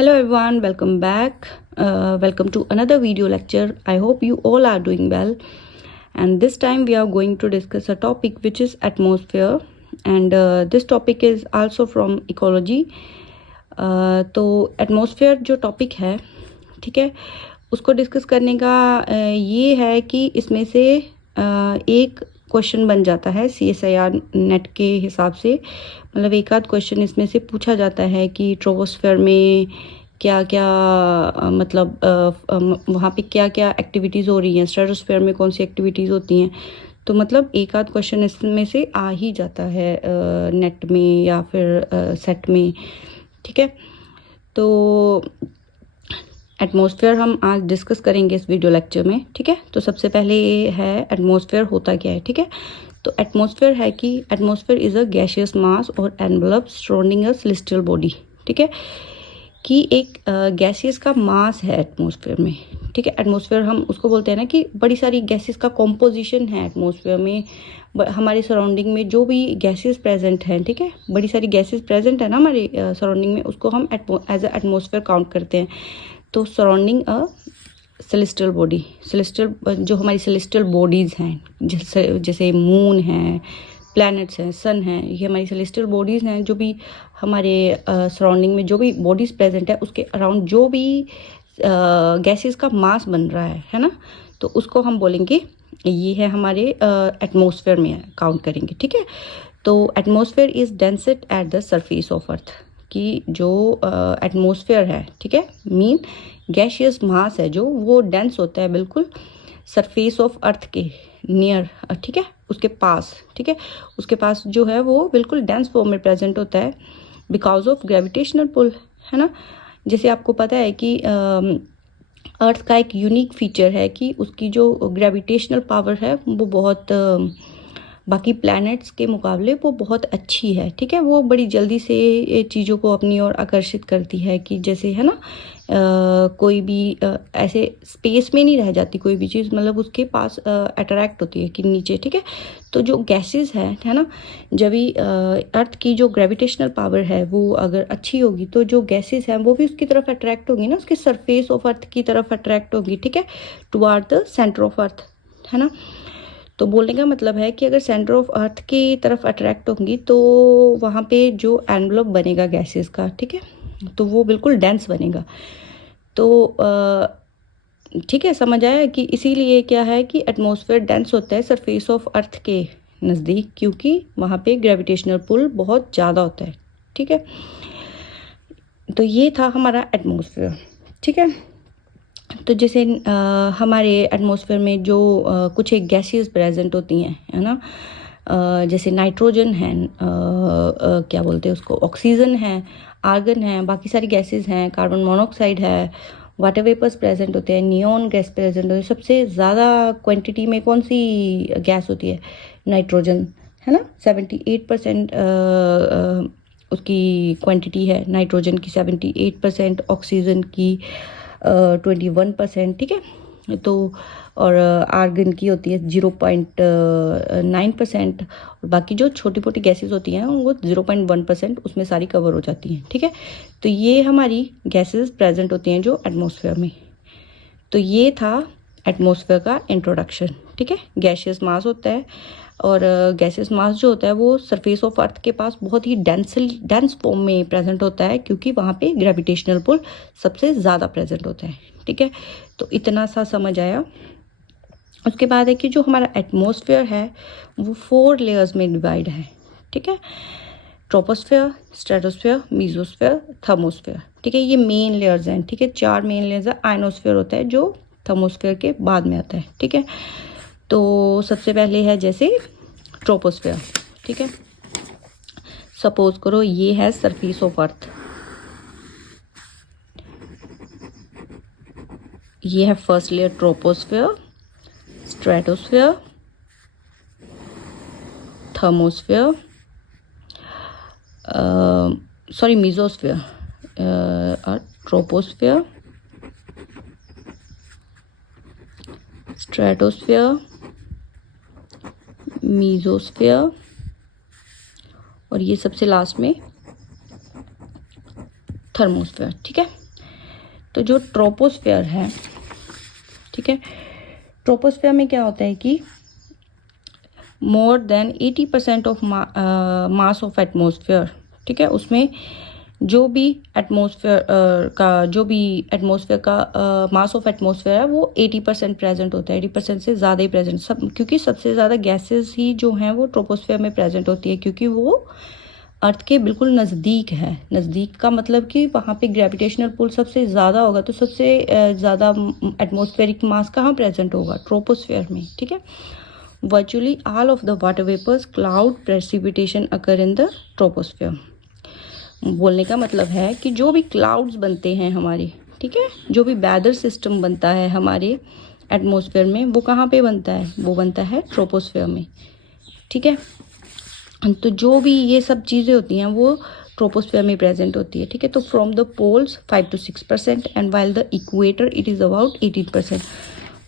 Hello everyone, welcome back. Welcome to another video lecture. I hope you all are doing well. And this time we are going to discuss a topic which is atmosphere. And this topic is also from ecology. तो atmosphere जो topic है, ठीक है, उसको discuss करने का ये है कि इसमें से एक क्वेश्चन बन जाता है CSIR नेट के हिसाब से। मतलब एक आध क्वेश्चन इसमें से पूछा जाता है कि ट्रोपोस्फेयर में क्या क्या मतलब वहाँ पे क्या क्या एक्टिविटीज़ हो रही हैं, स्ट्रेटोस्फेयर में कौन सी एक्टिविटीज़ होती हैं। तो मतलब एक आध क्वेश्चन इसमें से आ ही जाता है नेट में या फिर सेट में, ठीक है। तो एटमॉस्फेयर हम आज डिस्कस करेंगे इस वीडियो लेक्चर में, ठीक है। तो सबसे पहले ये है एटमॉस्फेयर होता क्या है, ठीक है। तो एटमॉस्फेयर है कि एटमॉस्फेयर इज़ अ गैसियस मास और एनवलप सराउंडिंग अ सेलेस्टियल बॉडी, ठीक है, कि एक गैसियस का मास है एटमॉस्फेयर में, ठीक है। एटमॉस्फेयर हम उसको बोलते हैं ना कि बड़ी सारी गैसेस का कॉम्पोजिशन है एटमॉस्फेयर में। हमारे सराउंडिंग में जो भी गैसेस प्रेजेंट हैं, ठीक है, बड़ी सारी गैसेस प्रेजेंट है ना हमारे सराउंडिंग में, उसको हम एज अ एटमॉस्फेयर काउंट करते हैं। तो सराउंडिंग अ सेलेस्टियल बॉडी, सेलेस्टियल जो हमारी सेलेस्टियल बॉडीज़ हैं, जैसे मून है, प्लैनेट्स हैं, सन है, ये हमारी सेलेस्टियल बॉडीज़ हैं। जो भी हमारे सराउंडिंग में जो भी बॉडीज़ प्रेजेंट है उसके अराउंड जो भी गैसेस का मास बन रहा है ना, तो उसको हम बोलेंगे ये है हमारे एटमॉस्फेयर में काउंट करेंगे, ठीक है। तो atmosphere is densest at the surface of earth, कि जो एटमॉस्फेयर है, ठीक है, मीन गैशियस मास है जो वो डेंस होता है बिल्कुल सरफेस ऑफ अर्थ के नियर, ठीक है, उसके पास, ठीक है, उसके पास जो है वो बिल्कुल डेंस फॉर्म में प्रेजेंट होता है बिकॉज ऑफ ग्रेविटेशनल पुल, है ना। जैसे आपको पता है कि अर्थ का एक यूनिक फीचर है कि उसकी जो ग्रेविटेशनल पावर है वो बहुत बाकी प्लैनेट्स के मुकाबले वो बहुत अच्छी है, ठीक है। वो बड़ी जल्दी से चीज़ों को अपनी ओर आकर्षित करती है, कि जैसे है ना कोई भी ऐसे स्पेस में नहीं रह जाती कोई भी चीज़, मतलब उसके पास अट्रैक्ट होती है कि नीचे, ठीक है। तो जो गैसेस है ना, जब भी अर्थ की जो ग्रेविटेशनल पावर है वो अगर अच्छी होगी तो जो गैसेस हैं वो भी उसकी तरफ अट्रैक्ट होंगी ना, उसके सरफेस ऑफ अर्थ की तरफ अट्रैक्ट होगी, ठीक है, toward the centre of earth, है ना। तो बोलने का मतलब है कि अगर सेंटर ऑफ अर्थ की तरफ अट्रैक्ट होंगी तो वहाँ पे जो एनवलप बनेगा गैसेस का, ठीक है, तो वो बिल्कुल डेंस बनेगा। तो ठीक है, समझ आया कि इसीलिए क्या है कि एटमॉस्फेयर डेंस होता है सरफेस ऑफ अर्थ के नज़दीक, क्योंकि वहाँ पे ग्रेविटेशनल पुल बहुत ज़्यादा होता है, ठीक है। तो ये था हमारा एटमॉस्फेयर, ठीक है। तो जैसे हमारे एटमॉस्फेयर में जो कुछ एक गैसेस प्रेजेंट होती हैं, है ना, जैसे नाइट्रोजन है, क्या बोलते हैं उसको, ऑक्सीजन है, आर्गन है, बाकी सारी गैसेस हैं, कार्बन मोनोऑक्साइड है, वाटर वेपर्स प्रेजेंट होते हैं, नियॉन गैस प्रेजेंट होती है। सबसे ज़्यादा क्वांटिटी में कौन सी गैस होती है? नाइट्रोजन, है ना। 78% उसकी क्वांटिटी है नाइट्रोजन की, 78%, ऑक्सीजन की 21%, ठीक है। तो और आर्गन की होती है 0.9%, और बाकी जो छोटी मोटी गैसेस होती हैं वो 0.1% उसमें सारी कवर हो जाती हैं, ठीक है। तो ये हमारी गैसेस प्रेजेंट होती हैं जो एटमॉस्फेयर में। तो ये था एटमॉस्फेयर का इंट्रोडक्शन, ठीक है। गैसियस मास होता है, और गैसियस मास जो होता है वो सरफेस ऑफ अर्थ के पास बहुत ही डेंस फॉर्म में प्रेजेंट होता है, क्योंकि वहाँ पे ग्रेविटेशनल पुल सबसे ज़्यादा प्रेजेंट होता है, ठीक है। तो इतना सा समझ आया। उसके बाद है कि जो हमारा एटमॉस्फेयर है वो 4 लेयर्स में डिवाइड है, ठीक है। ट्रोपोस्फेयर, स्ट्रेटोस्फेयर, मीजोस्फेयर, थर्मोस्फेयर, ठीक है, ये मेन लेयर्स हैं, ठीक है। 4 मेन लेयर्स है। आयनोस्फेयर होता है जो थर्मोस्फेयर के बाद में आता है, ठीक है। तो सबसे पहले है जैसे ट्रोपोस्फेयर, ठीक है। सपोज करो ये है सरफेस ऑफ अर्थ, ये है first layer troposphere, stratosphere, thermosphere, sorry mesosphere, troposphere, stratosphere, mesosphere, और ये सबसे लास्ट में थर्मोस्फेयर, ठीक है। तो जो ट्रोपोस्फेयर है, ठीक है, ट्रोपोस्फेयर में क्या होता है कि more than 80% of mass of atmosphere, ठीक है, उसमें जो भी एटमॉस्फेयर का मास ऑफ एटमॉस्फेयर है वो 80% प्रेजेंट होता है, 80% से ज़्यादा ही प्रेजेंट, सब क्योंकि सबसे ज़्यादा गैसेस ही जो हैं वो ट्रोपोस्फेयर में प्रेजेंट होती है, क्योंकि वो अर्थ के बिल्कुल नज़दीक है। नज़दीक का मतलब कि वहाँ पे ग्रेविटेशनल पुल सबसे ज़्यादा होगा, तो सबसे ज़्यादा एटमॉस्फेरिक मास कहाँ प्रेजेंट होगा? ट्रोपोस्फेयर में, ठीक है। Virtually all of the water vapours, cloud, precipitation occur in the troposphere. बोलने का मतलब है कि जो भी क्लाउड्स बनते हैं हमारे, ठीक है, जो भी वेदर सिस्टम बनता है हमारे एटमॉस्फेयर में, वो कहाँ पे बनता है? वो बनता है ट्रोपोस्फेयर में, ठीक है। तो जो भी ये सब चीज़ें होती हैं वो ट्रोपोस्फेयर में प्रेजेंट होती है, ठीक है। तो from the poles 5 to 6% and while the equator it is about 18%।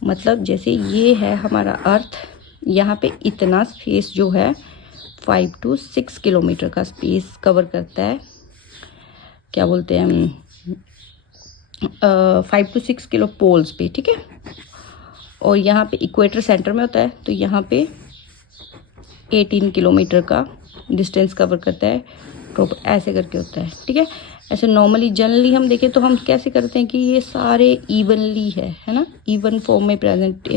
मतलब जैसे ये है हमारा अर्थ, यहाँ पे इतना स्पेस जो है 5 to 6 किलोमीटर का स्पेस कवर करता है, क्या बोलते हैं हम, 5 to 6 किलो पोल्स पे, ठीक है। और यहाँ पे इक्वेटर सेंटर में होता है, तो यहाँ पे 18 किलोमीटर का डिस्टेंस कवर करता है, ऐसे करके होता है, ठीक है। ऐसे नॉर्मली जनरली हम देखें तो हम कैसे करते हैं कि ये सारे इवनली है ना, इवन फॉर्म में प्रेजेंट,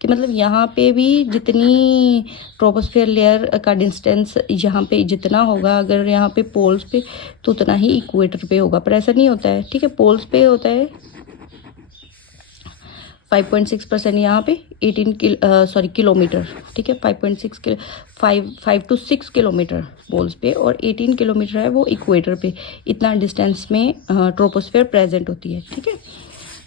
कि मतलब यहाँ पे भी जितनी ट्रोपोस्फेयर लेयर का डिस्टेंस यहाँ पे जितना होगा, अगर यहाँ पे पोल्स पे तो उतना ही इक्वेटर पे होगा, पर ऐसा नहीं होता है, ठीक है। पोल्स पे होता है 5.6%, यहाँ पे 18 किलोमीटर, ठीक है, 5 to 6 किलोमीटर पोल्स पे और 18 किलोमीटर है वो इक्वेटर पे, इतना डिस्टेंस में ट्रोपोस्फेयर प्रेजेंट होती है, ठीक है।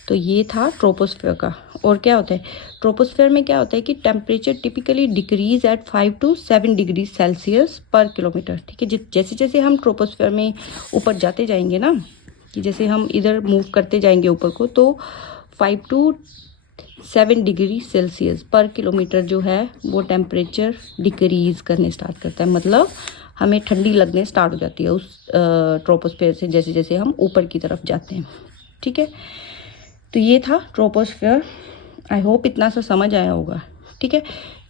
तो ये था ट्रोपोस्फेयर का। और क्या होता है ट्रोपोस्फेयर में? क्या होता है कि temperature typically decrease at 5 to 7 degree Celsius पर किलोमीटर, ठीक है। जैसे जैसे हम ट्रोपोस्फेयर में ऊपर जाते जाएंगे ना, कि जैसे हम इधर मूव करते जाएंगे ऊपर को, तो 5 to 7 डिग्री सेल्सियस पर किलोमीटर जो है वो टेम्परेचर डिक्रीज करने स्टार्ट करता है, मतलब हमें ठंडी लगने स्टार्ट हो जाती है उस ट्रोपोस्फेयर से जैसे जैसे हम ऊपर की तरफ जाते हैं, ठीक है। तो ये था ट्रोपोस्फेयर। आई होप इतना सा समझ आया होगा, ठीक है।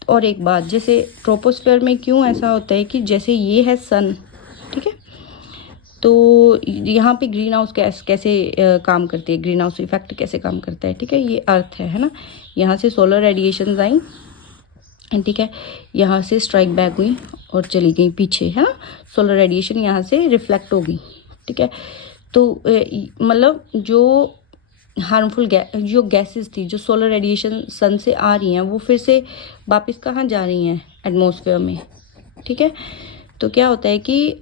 और एक बात, जैसे ट्रोपोस्फेयर में क्यों ऐसा होता है कि जैसे ये है सन, ठीक है, तो यहाँ पे ग्रीन हाउस गैस कैसे काम करती है, ग्रीन हाउस इफेक्ट कैसे काम करता है, ठीक है। ये अर्थ है ना, यहाँ से सोलर रेडिएशन आई, ठीक है, यहाँ से स्ट्राइक बैक हुई और चली गई पीछे, है ना, सोलर रेडिएशन यहाँ से रिफ्लेक्ट होगी, ठीक है। तो मतलब जो हार्मफुल जो गैसेस थी, जो सोलर रेडिएशन सन से आ रही हैं, वो फिर से वापस कहाँ जा रही हैं? एटमॉस्फेयर में, ठीक है। तो क्या होता है कि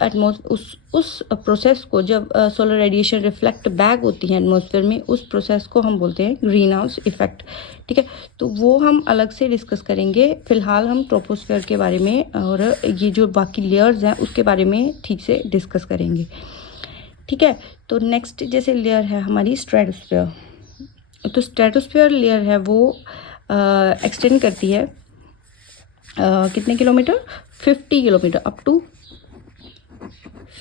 उस प्रोसेस को, जब सोलर रेडिएशन रिफ्लेक्ट बैक होती है एटमॉस्फेयर में, उस प्रोसेस को हम बोलते हैं ग्रीन हाउस इफेक्ट, ठीक है। तो वो हम अलग से डिस्कस करेंगे। फिलहाल हम ट्रोपोस्फेयर के बारे में और ये जो बाकी लेयर्स हैं उसके बारे में ठीक से डिस्कस करेंगे, ठीक है। तो नेक्स्ट जैसे लेयर है हमारी स्ट्रेटोस्फेयर। तो स्ट्रेटोस्फेयर लेयर है वो एक्सटेंड करती है कितने kilometre? 50 kilometre, up to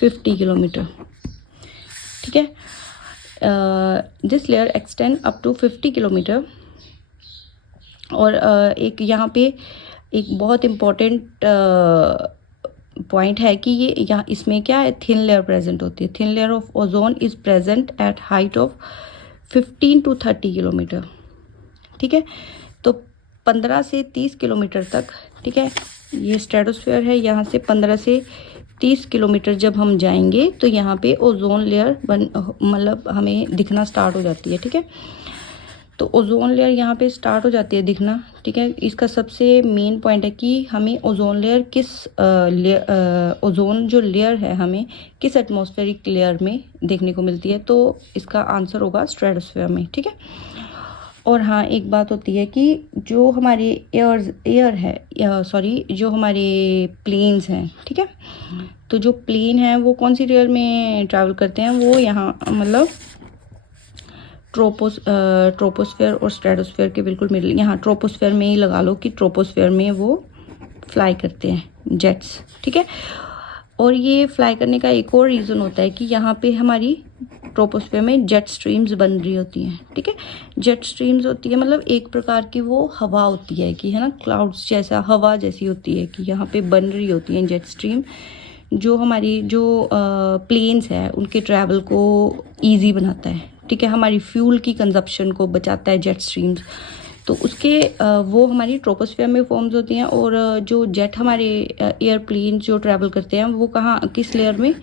50 kilometre, ठीक है। This layer extend up to 50 kilometre. और एक यहाँ पे एक बहुत इम्पोर्टेंट पॉइंट है कि ये यहाँ इसमें क्या है, थिन लेयर प्रेजेंट होती है। Thin layer of ozone is present at height of 15 to 30 kilometre, ठीक है। तो 15 से 30 किलोमीटर तक, ठीक है, ये स्ट्रेटोस्फेयर है। यहाँ से 15 से 30 किलोमीटर जब हम जाएंगे तो यहाँ पे ओजोन लेयर मतलब हमें दिखना स्टार्ट हो जाती है, ठीक है। तो ओजोन लेयर यहाँ पे स्टार्ट हो जाती है दिखना, ठीक है। इसका सबसे मेन पॉइंट है कि हमें ओजोन लेयर ओजोन जो लेयर है हमें किस एटमॉस्फेरिक लेयर में देखने को मिलती है, तो इसका आंसर होगा स्ट्रेटोस्फेयर में, ठीक है। और हाँ, एक बात होती है कि जो हमारे जो हमारे प्लेन्स हैं, ठीक है, तो जो प्लेन है वो कौन सी लेयर में ट्रैवल करते हैं? वो यहाँ मतलब ट्रोपोस्फेयर और स्ट्रेटोस्फेयर के बिल्कुल मिडिल, यहाँ ट्रोपोस्फेयर में ही लगा लो कि ट्रोपोस्फेयर में वो फ्लाई करते हैं जेट्स, ठीक है। और ये फ्लाई करने का एक और रीज़न होता है कि यहाँ पे हमारी ट्रोपोस्फेयर में जेट स्ट्रीम्स बन रही होती हैं, ठीक है। जेट स्ट्रीम्स होती है मतलब एक प्रकार की वो हवा होती है कि, है ना, क्लाउड्स जैसा हवा जैसी होती है कि यहाँ पे बन रही होती है जेट स्ट्रीम, जो हमारी जो प्लेन्स है उनके ट्रैवल को ईजी बनाता है, ठीक है। हमारी फ्यूल की कंजप्शन को बचाता है जेट स्ट्रीम्स। तो उसके वो हमारी ट्रोपोस्फेयर में फॉर्म्स होती हैं। और जो जेट हमारे एयरप्लेन जो ट्रैवल करते हैं वो कहाँ, किस लेयर में,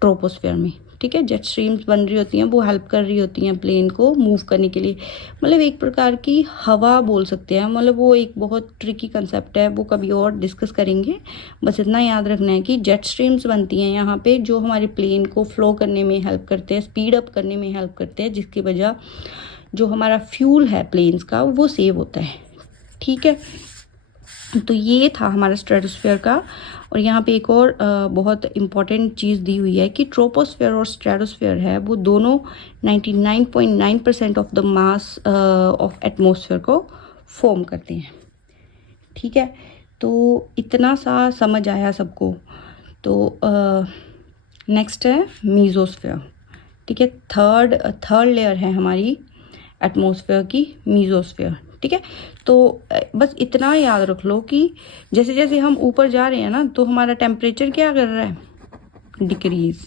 ट्रोपोस्फेयर में, ठीक है। जेट स्ट्रीम्स बन रही होती हैं, वो हेल्प कर रही होती हैं प्लेन को मूव करने के लिए, मतलब एक प्रकार की हवा बोल सकते हैं। मतलब वो एक बहुत ट्रिकी कंसेप्ट है, वो कभी और डिस्कस करेंगे। बस इतना याद रखना है कि जेट स्ट्रीम्स बनती हैं यहाँ पे, जो हमारे प्लेन को फ्लो करने में हेल्प करते हैं, स्पीड अप करने में हेल्प करते हैं, जिसकी वजह जो हमारा फ्यूल है प्लेन्स का वो सेव होता है, ठीक है। तो ये था हमारा स्ट्रेटोस्फेयर का। और यहाँ पे एक और बहुत इम्पॉर्टेंट चीज़ दी हुई है कि ट्रोपोस्फेयर और स्ट्रेटोस्फेयर है वो दोनों 99.9% of the mass of atmosphere को फॉर्म करते हैं, ठीक है। तो इतना सा समझ आया सबको। तो नेक्स्ट है मीजोस्फेयर, ठीक है। थर्ड लेयर है हमारी एटमॉस्फेयर की, मीजोस्फेयर, ठीक है। तो बस इतना याद रख लो कि जैसे जैसे हम ऊपर जा रहे हैं ना, तो हमारा टेम्परेचर क्या कर रहा है, डिक्रीज।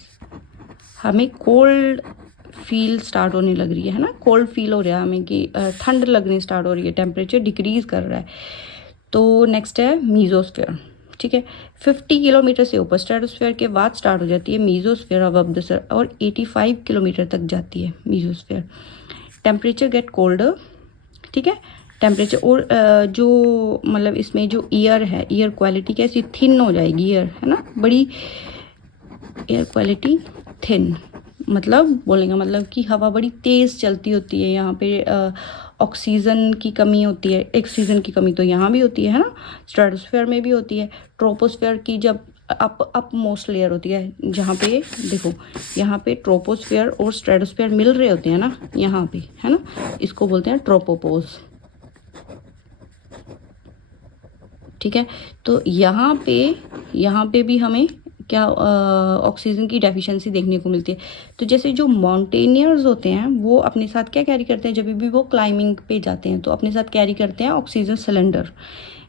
हमें कोल्ड फील स्टार्ट होने लग रही है ना, कोल्ड फील हो रहा है हमें कि ठंड लगनी स्टार्ट हो रही है, टेम्परेचर डिक्रीज कर रहा है। तो नेक्स्ट है मीजोस्फेयर, ठीक है। 50 किलोमीटर से ऊपर स्ट्रेटोस्फेयर के बाद स्टार्ट हो जाती है मीजोस्फेयर अबव द सर, और 85 किलोमीटर तक जाती है मीजोस्फेयर। टेम्परेचर गेट कोल्डर, ठीक है। टेम्परेचर और जो मतलब इसमें जो एयर है, एयर क्वालिटी कैसी थिन हो जाएगी, एयर है ना, बड़ी एयर क्वालिटी थिन, मतलब बोलेंगे मतलब कि हवा बड़ी तेज़ चलती होती है। यहाँ पे ऑक्सीजन की कमी होती है, ऑक्सीजन की कमी तो यहाँ भी होती है ना, स्ट्रेटोस्फेयर में भी होती है। ट्रोपोस्फेयर की जब अप मोस्ट लेयर होती है, जहाँ पे देखो यहाँ पे ट्रोपोस्फेयर और स्ट्रेटोस्फेयर मिल रहे होते हैं ना, यहाँ पे है ना, इसको बोलते हैं ट्रोपोपोज, ठीक है। तो यहाँ पे भी हमें क्या ऑक्सीजन की डेफिशिएंसी देखने को मिलती है। तो जैसे जो माउंटेनियर्स होते हैं वो अपने साथ क्या कैरी करते हैं, जब भी वो क्लाइंबिंग पे जाते हैं तो अपने साथ कैरी करते हैं ऑक्सीजन सिलेंडर,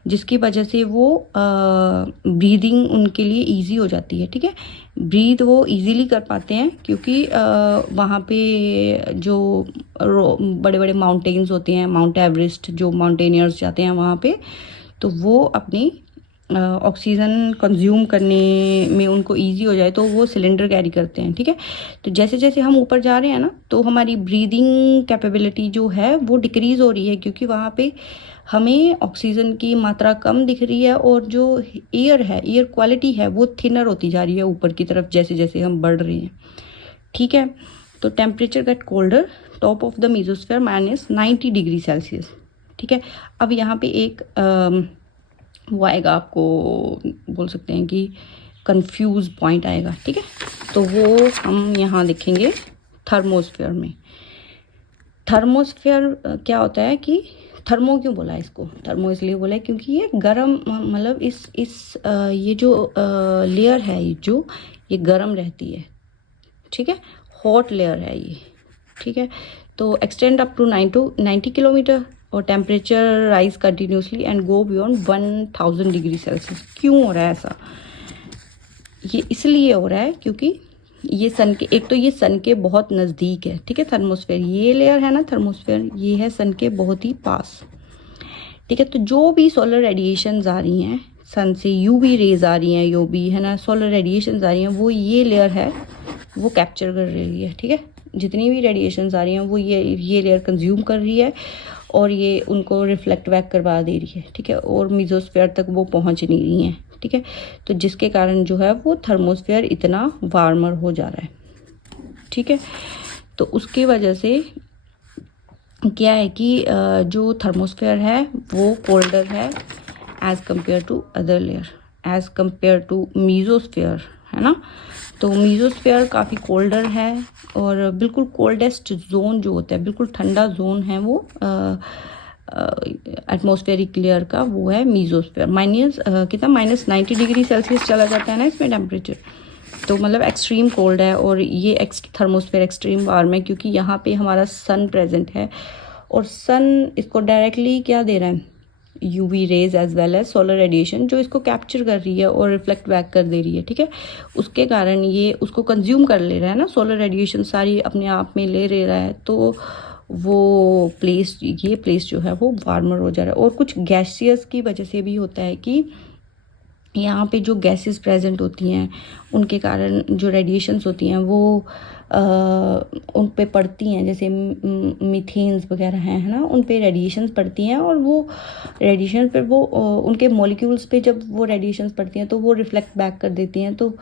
जिसकी वजह से वो ब्रीदिंग उनके लिए इजी हो जाती है, ठीक है। ब्रीथ वो इजीली कर पाते हैं क्योंकि वहाँ पे जो बड़े बड़े माउंटेन्स होते हैं, माउंट एवरेस्ट जो माउंटेनियर्स जाते हैं वहाँ पे, तो वो अपनी ऑक्सीजन कंज्यूम करने में उनको इजी हो जाए तो वो सिलेंडर कैरी करते हैं, ठीक है। तो जैसे जैसे हम ऊपर जा रहे हैं ना, तो हमारी ब्रीदिंग कैपेबिलिटी जो है वो डिक्रीज़ हो रही है, क्योंकि वहाँ पे हमें ऑक्सीजन की मात्रा कम दिख रही है, और जो एयर है, एयर क्वालिटी है वो थिनर होती जा रही है ऊपर की तरफ जैसे जैसे हम बढ़ रहे हैं, ठीक है। तो temperature get colder, top of the mesosphere -90 degree Celsius, ठीक है। अब यहाँ पे एक वो आएगा, आपको बोल सकते हैं कि कंफ्यूज पॉइंट आएगा, ठीक है। तो वो हम यहाँ देखेंगे थर्मोस्फेयर में। थर्मोस्फेयर क्या होता है कि थर्मो क्यों बोला है इसको, थर्मो इसलिए बोला है क्योंकि ये गर्म, मतलब ये जो लेयर है, ये गर्म रहती है, ठीक है। हॉट लेयर है ये, ठीक है। तो एक्सटेंड अप टू 90 किलोमीटर, और temperature rise continuously and go beyond 1000 degree Celsius. क्यों हो रहा है ऐसा, ये इसलिए हो रहा है क्योंकि ये सन के, एक तो ये सन के बहुत नज़दीक है, ठीक है। थर्मोस्फेयर ये लेयर है ना, थर्मोस्फेयर ये है सन के बहुत ही पास, ठीक है। तो जो भी सोलर रेडिएशंस आ रही हैं सन से, यूवी रेज आ रही हैं, जो भी है ना सोलर रेडिएशंस आ रही हैं, वो ये लेयर है वो कैप्चर कर रही है, ठीक है। जितनी भी रेडिएशंस आ रही हैं वो ये लेयर कंज्यूम कर रही है, और ये उनको रिफ्लेक्ट बैक करवा दे रही है, ठीक है। और मीजोस्फेयर तक वो पहुंच नहीं रही हैं, ठीक है। तो जिसके कारण जो है वो थर्मोस्फेयर इतना वार्मर हो जा रहा है, ठीक है। तो उसकी वजह से क्या है कि जो थर्मोस्फेयर है वो कोल्डर है as compare to other layer, as compare to mesosphere, है ना। तो मीजोस्फेयर काफ़ी कोल्डर है, और बिल्कुल कोल्डेस्ट जोन जो होता है, बिल्कुल ठंडा जोन है वो एटमॉस्फेरिक लेयर का, वो है मीजोस्फेयर। कितना -90 डिग्री सेल्सियस चला जाता है ना इसमें टेम्परेचर। तो मतलब एक्सट्रीम कोल्ड है और ये थर्मोस्फेयर एक्सट्रीम वार्म है क्योंकि यहाँ पे हमारा सन प्रेजेंट है और सन इसको डायरेक्टली क्या दे रहा है, UV rays as well as solar radiation, जो इसको कैप्चर कर रही है और रिफ्लेक्ट बैक कर दे रही है, ठीक है। उसके कारण ये उसको कंज्यूम कर ले रहा है ना, सोलर रेडिएशन सारी अपने आप में ले रहा है, तो वो ये प्लेस जो है वो वार्मर हो जा रहा है। और कुछ गैसियस की वजह से भी होता है कि यहाँ पे जो गैसेस प्रेजेंट होती हैं उनके कारण जो रेडिएशंस होती हैं वो उन पे पड़ती हैं, जैसे मीथेन्स वगैरह हैं, है ना, उन पे रेडिएशंस पड़ती हैं और वो रेडिएशन फिर वो उनके मॉलिक्यूल्स पे जब वो रेडिएशंस पड़ती हैं तो वो रिफ्लेक्ट बैक कर देती हैं। तो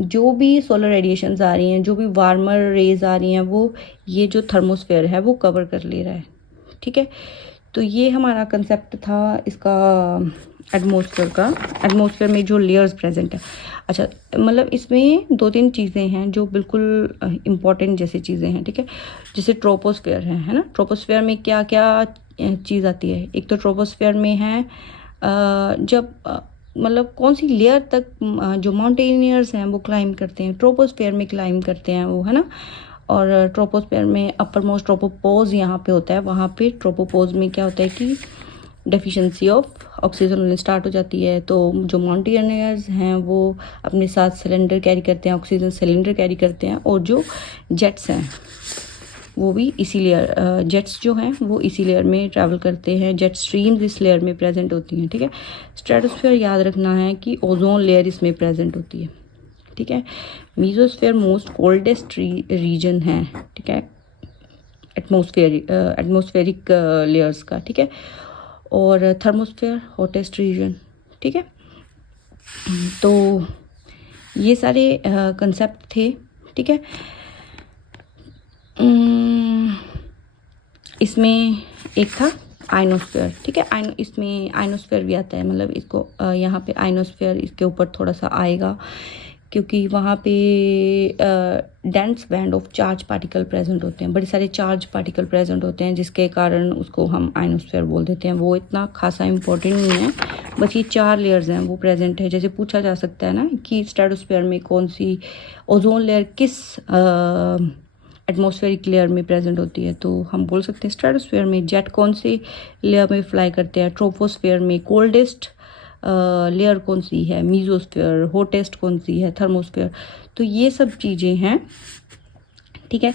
जो भी सोलर रेडिएशंस आ रही हैं, जो भी वार्मर रेज आ रही हैं, वो ये जो थर्मोस्फेयर है वो कवर कर ले रहा है, ठीक है। तो ये हमारा कंसेप्ट था इसका एटमॉस्फेयर का। एटमॉस्फेयर में जो लेयर्स प्रेजेंट है, अच्छा मतलब इसमें 2-3 चीज़ें हैं जो बिल्कुल इम्पॉर्टेंट जैसी चीज़ें हैं, ठीक है। जैसे ट्रोपोस्फेयर है ना, ट्रोपोस्फेयर में क्या क्या चीज़ आती है। एक तो ट्रोपोस्फेयर में है जब मतलब कौन सी लेयर तक जो माउंटेनियर्स हैं वो क्लाइम करते हैं, ट्रोपोस्फेयर में क्लाइम करते हैं वो, है ना। और ट्रोपोस्फेयर में अपर मोस्ट ट्रोपोपोज यहाँ पे होता है, वहाँ पे ट्रोपोपोज में क्या होता है कि डेफिशिएंसी ऑफ ऑक्सीजन स्टार्ट हो जाती है। तो जो माउंटेनियर्स हैं वो अपने साथ सिलेंडर कैरी करते हैं, ऑक्सीजन सिलेंडर कैरी करते हैं, और जो जेट्स हैं वो भी इसी लेयर जेट्स जो हैं वो इसी लेयर में ट्रैवल करते हैं। जेट स्ट्रीम्स इस लेयर में प्रेजेंट होती हैं, ठीक है। स्ट्रेटोस्फेयर याद रखना है कि ओजोन लेयर इसमें प्रेजेंट होती है, ठीक है। मीजोस्फेयर मोस्ट कोल्डेस्ट रीजन है, ठीक है, एटमॉस्फेरिक लेयर्स का, ठीक है। और थर्मोस्फेयर हॉटेस्ट रीजन, ठीक है। तो ये सारे कंसेप्ट थे, ठीक है। इसमें एक था आइनोस्फेयर, ठीक है। इसमें आइनोस्फेयर भी आता है, मतलब इसको यहाँ पे आइनोस्फेयर इसके ऊपर थोड़ा सा आएगा क्योंकि वहाँ पे dense band of charge particle present होते हैं, बड़े सारे चार्ज पार्टिकल प्रेजेंट होते हैं, जिसके कारण उसको हम आइनोस्फेयर बोल देते हैं। वो इतना खासा इंपॉर्टेंट नहीं है, बस ये 4 लेयर्स हैं वो प्रेजेंट है। जैसे पूछा जा सकता है ना कि स्ट्रेटोस्फेयर में कौन सी ओजोन लेयर किस एटमॉस्फेरिक लेयर में प्रेजेंट होती है, तो हम बोल सकते हैं स्ट्रेटोस्फेयर में। जेट कौन सी लेयर में फ्लाई करते हैं, ट्रोपोस्फेयर में। कोल्डेस्ट लेयर कौन सी है, मीजोस्फेयर। हॉटेस्ट कौन सी है, थर्मोस्फेयर। तो ये सब चीज़ें हैं, ठीक है।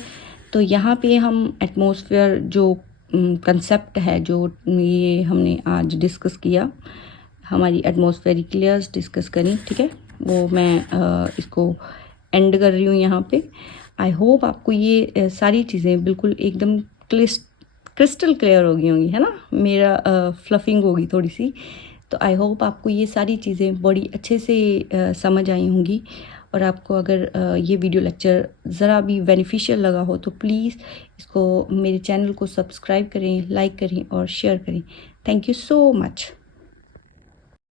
तो यहाँ पे हम एटमॉस्फेयर जो कंसेप्ट है जो ये हमने आज डिस्कस किया, हमारी एटमॉस्फेरिक लेयर्स डिस्कस करी, ठीक है, वो मैं इसको एंड कर रही हूँ यहाँ पे। आई होप आपको ये सारी चीज़ें बिल्कुल एकदम क्रिस्टल क्लियर हो गई होंगी, है ना। मेरा फ्लफिंग होगी थोड़ी सी, तो आई होप आपको ये सारी चीज़ें बड़ी अच्छे से समझ आई होंगी। और आपको अगर ये वीडियो लेक्चर ज़रा भी बेनिफिशियल लगा हो तो प्लीज़ इसको मेरे चैनल को सब्सक्राइब करें, लाइक करें और शेयर करें। Thank you so much.